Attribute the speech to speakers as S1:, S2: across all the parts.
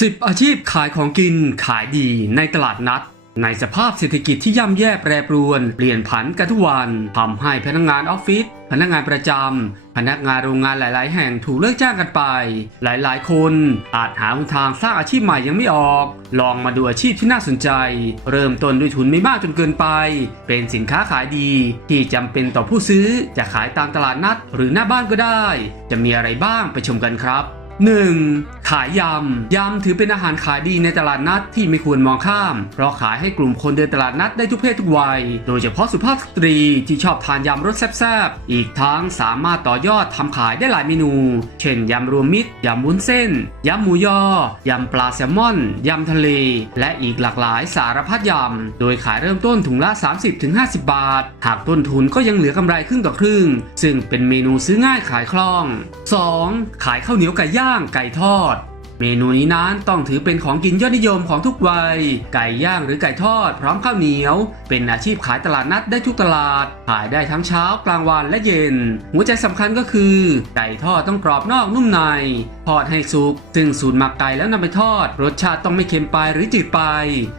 S1: 10 อาชีพขายของกินขายดีในตลาดนัด ในสภาพเศรษฐกิจที่ย่ำแย่แปรปรวน เปลี่ยนผันกันทุกวันทำให้พนักงานออฟฟิศพนักงานประจำพนักงานโรงงานหลาย ๆ แห่งถูกเลิกจ้างกันไป หลายๆ คนอาจหาทางสร้างอาชีพใหม่ยังไม่ออก ลองมาดูอาชีพที่น่าสนใจ เริ่มต้นด้วยทุนไม่มากจนเกินไป เป็นสินค้าขายดี ที่จำเป็นต่อผู้ซื้อจะขายตามตลาดนัด หรือหน้าบ้านก็ได้ จะมีอะไรบ้างไปชมกันครับ 1. ขายยำ ยำถือเป็นอาหารขายดีในตลาดนัดที่ไม่ควรมองข้าม เพราะขายให้กลุ่มคนเดินตลาดนัดได้ทุกเพศทุกวัย โดยเฉพาะสุภาพสตรีที่ชอบทานยำรสแซ่บๆ อีกทั้งสามารถต่อยอดทำขายได้หลายเมนู เช่นยำรวมมิตร ยำวุ้นเส้น ยำหมูยอ ยำปลาแซลมอน ยำทะเล และอีกหลากหลายสารพัดยำ โดยขายเริ่มต้นถุงละ 30-50 บาท หากต้นทุนก็ยังเหลือกำไรครึ่งต่อครึ่ง ซึ่งเป็นเมนูซื้อง่ายขายคล่อง 2. ขายข้าวเหนียวไก่ย่างางไก่ทอด เมนูนี้นั้นต้องถือเป็นของกินยอดนิยมของทุกวัย ไก่ย่างหรือไก่ทอดพร้อมข้าวเหนียว เป็นอาชีพขายตลาดนัดได้ทุกตลาด ขายได้ทั้งเช้ากลางวันและเย็น หัวใจสำคัญก็คือ ไก่ทอดต้องกรอบนอกนุ่มใน ทอดให้สุก ซึ่งสูตรหมักไก่แล้วนำไปทอด รสชาติต้องไม่เค็มไปหรือจืดไป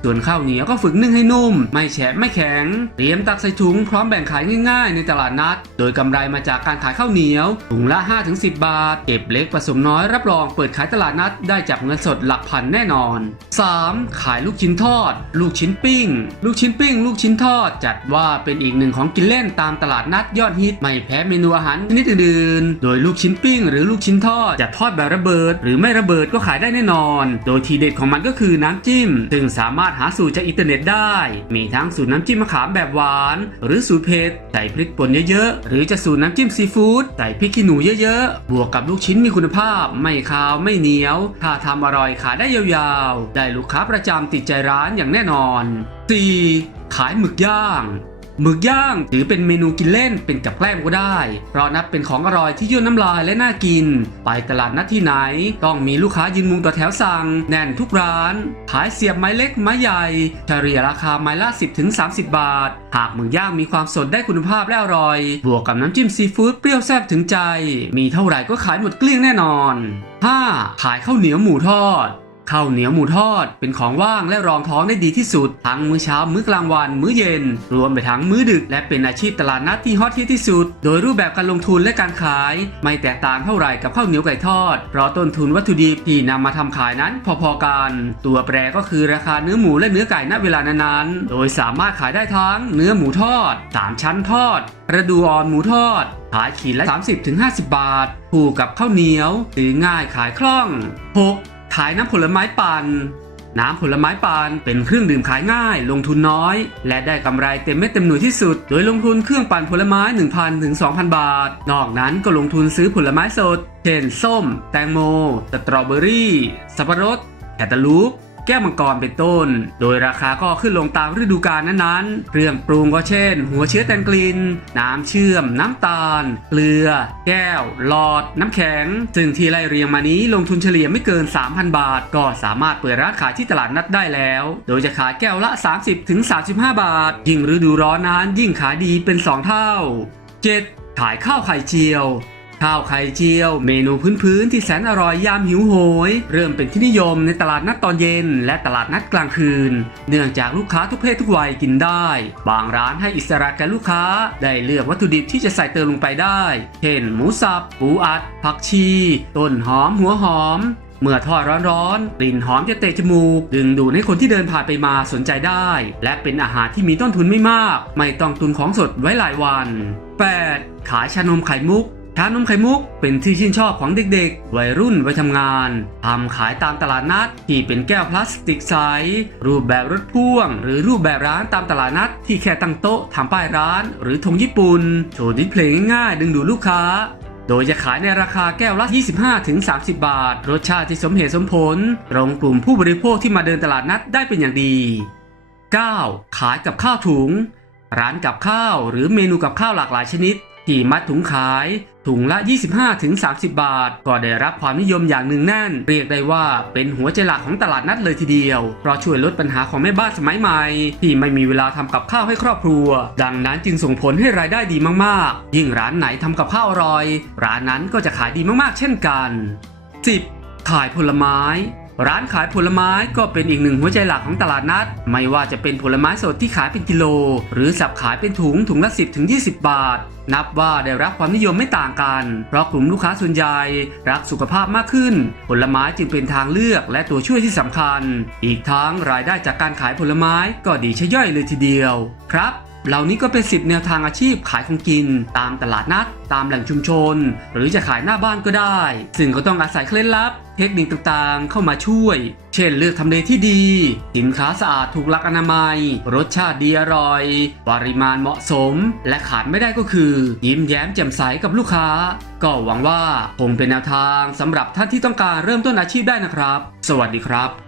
S1: ส่วนข้าวเหนียวก็ฝึกนึ่งให้นุ่ม ไม่แฉะไม่แข็ง เตรียมตักใส่ถุงพร้อมแบ่งขายง่ายๆ ในตลาดนัด โดยกำไรมาจากการขายข้าวเหนียวถุงละ 5-10 บาท เก็บเล็กผสมน้อยรับรองเปิดขายตลาดนัดได้จับเงินสดหลักพันแน่นอน 3. ขายลูกชิ้นทอด ลูกชิ้นปิ้ง ลูกชิ้นปิ้ง ลูกชิ้นทอด จัดว่าเป็นอีกหนึ่งของกินเล่นตามตลาดนัดยอดฮิตไม่แพ้เมนูอาหารชนิดอื่นๆ โดยลูกชิ้นปิ้ง หรือลูกชิ้นทอดจะทอดแบบระเบิด หรือไม่ระเบิดก็ขายได้แน่นอน โดยทีเด็ดของมันก็คือน้ำจิ้ม ซึ่งสามารถหาสูตรจากอินเทอร์เน็ตได้ มีทั้งสูตรน้ำจิ้มมะขามแบบหวาน หรือสูตรเผ็ดใส่พริกป่นเยอะๆ หรือจะสูตรน้ำจิ้มซีฟู้ดใส่พริกขี้หนูเยอะๆ บวกกับลูกชิ้นมีคุณภาพ ไม่คาวไม่เหนียวถ้าทำอร่อยขายได้ยาวๆ ได้ลูกค้าประจำติดใจร้านอย่างแน่นอน 4. ขายหมึกย่าง หมึกย่างถือเป็นเมนูกินเล่นเป็นกับแกล้มก็ได้ เพราะนับเป็นของอร่อยที่ยั่วน้ำลายและน่ากิน ไปตลาดนัดที่ไหน ต้องมีลูกค้ายืนมุงต่อแถวสั่ง แน่นทุกร้าน ขายเสียบไม้เล็กไม้ใหญ่เฉลี่ยราคาไม้ละ 10-30 บาท หากหมึกย่างมีความสดได้คุณภาพและอร่อย บวกกับน้ำจิ้มซีฟู้ดเปรี้ยวแซ่บถึงใจ มีเท่าไหร่ก็ขายหมดเกลี้ยงแน่นอน 5. ขายข้าวเหนียวหมูทอด ข้าวเหนียวหมูทอด เป็นของว่างและรองท้องได้ดีที่สุด ทั้งมื้อเช้า มื้อกลางวัน มื้อเย็น รวมไปทั้งมื้อดึก และเป็นอาชีพตลาดนัดที่ฮอตฮิตที่สุด โดยรูปแบบการลงทุนและการขาย ไม่แตกต่างเท่าไหร่กับข้าวเหนียวไก่ทอด เพราะต้นทุนวัตถุดิบที่นำมาทำขายนั้นพอๆกัน ตัวแปรก็คือราคาเนื้อหมูและเนื้อไก่ณเวลานั้นๆ โดยสามารถขายได้ทั้งเนื้อหมูทอดสามชั้นทอดกระดูอ่อนหมูทอด ขายขีดละ 30-50 บาทคู่กับข้าวเหนียวซื้อง่ายขายคล่อง 6. ขายน้ำผลไม้ปั่นน้ำผลไม้ปั่นเป็นเครื่องดื่มขายง่าย ลงทุนน้อย และได้กำไรเต็มเม็ดเต็มหน่วยที่สุด โดยลงทุนเครื่องปั่นผลไม้ 1,000ถึง2,000 บาท นอกนั้นก็ลงทุนซื้อผลไม้สด เช่น ส้ม แตงโม สตรอเบอรี่ สับปะรด แคตตาลูป แก้วมังกรเป็นต้น โดยราคาก็ขึ้นลงตามฤดูกาลนั้นๆ เครื่องปรุงก็เช่น หัวเชื้อแตงกลิน น้ำเชื่อม น้ำตาล เกลือ แก้ว หลอด น้ำแข็ง ซึ่งที่ไล่เรียงมานี้ลงทุนเฉลี่ยไม่เกิน 3,000 บาท ก็สามารถเปิดร้านขายที่ตลาดนัดได้แล้ว โดยจะขายแก้วละ 30-35 บาท ยิ่งฤดูร้อนนั้นยิ่งขายดีเป็น 2 เท่า 7. ขายข้าวไข่เจียว ข้าวไข่เจียว เมนูพื้นๆที่แสนอร่อยยามหิวโหย เริ่มเป็นที่นิยมในตลาดนัดตอนเย็น และตลาดนัดกลางคืน เนื่องจากลูกค้าทุกเพศทุกวัยกินได้ บางร้านให้อิสระแก่ลูกค้าได้เลือกวัตถุดิบที่จะใส่เติมลงไปได้ เช่นหมูสับปูอัด ผักชี ต้นหอมหัวหอมเมื่อทอดร้อนๆ กลิ่นหอมจะเตะจมูก ดึงดูดให้คนที่เดินผ่านไปมาสนใจได้ และเป็นอาหารที่มีต้นทุนไม่มาก ไม่ต้องตุนของสดไว้หลายวัน 8. ขายชานมไข่มุก ชานมไข่มุกเป็นที่ชื่นชอบของเด็กๆ วัยรุ่นวัยทำงานทำขายตามตลาดนัด ที่เป็นแก้วพลาสติกใส รูปแบบรถพ่วง หรือรูปแบบร้านตามตลาดนัด ที่แค่ตั้งโต๊ะทำป้ายร้าน หรือธงญี่ปุ่น โชว์ดิสเพลย์ง่ายๆ ดึงดูดลูกค้า โดยจะขายในราคาแก้วละ 25-30 บาท รสชาติที่สมเหตุสมผล ตรงกลุ่มผู้บริโภคที่มาเดินตลาดนัดได้เป็นอย่างดี 9. ขายกับข้าวถุง ร้านกับข้าว หรือเมนูกับข้าวหลากหลายชนิด ที่มัดถุงขาย ถุงละ 25-30 บาท ก็ได้รับความนิยมอย่างหนึ่งแน่น เรียกได้ว่าเป็นหัวใจหลักของตลาดนัดเลยทีเดียว เพราะช่วยลดปัญหาของแม่บ้านสมัยใหม่ ที่ไม่มีเวลาทำกับข้าวให้ครอบครัว ดังนั้นจึงส่งผลให้รายได้ดีมากๆ ยิ่งร้านไหนทำกับข้าวอร่อย ร้านนั้นก็จะขายดีมากๆ เช่นกัน 10. ขายผลไม้ ร้านขายผลไม้ก็เป็นอีกหนึ่งหัวใจหลักของตลาดนัด ไม่ว่าจะเป็นผลไม้สดที่ขายเป็นกิโล หรือสับขายเป็นถุงถุงละ 10ถึง20 บาท นับว่าได้รับความนิยมไม่ต่างกัน เพราะกลุ่มลูกค้าส่วนใหญ่รักสุขภาพมากขึ้น ผลไม้จึงเป็นทางเลือกและตัวช่วยที่สำคัญ อีกทั้งรายได้จากการขายผลไม้ก็ดีชะย่อยเลยทีเดียว ครับ เหล่านี้ก็เป็น10แนวทางอาชีพขายของกิน ตามตลาดนัด ตามแหล่งชุมชน หรือจะขายหน้าบ้านก็ได้ ซึ่งก็ต้องอาศัยเคล็ดลับ เทคนิคต่างๆ เข้ามาช่วย เช่นเลือกทำเลที่ดี สินค้าสะอาดถูกหลักอนามัย รสชาติดีอร่อย ปริมาณเหมาะสม และขาดไม่ได้ก็คือ ยิ้มแย้มแจ่มใสกับลูกค้า ก็หวังว่าคงเป็นแนวทางสำหรับท่านที่ต้องการเริ่มต้นอาชีพได้นะครับ สวัสดีครับ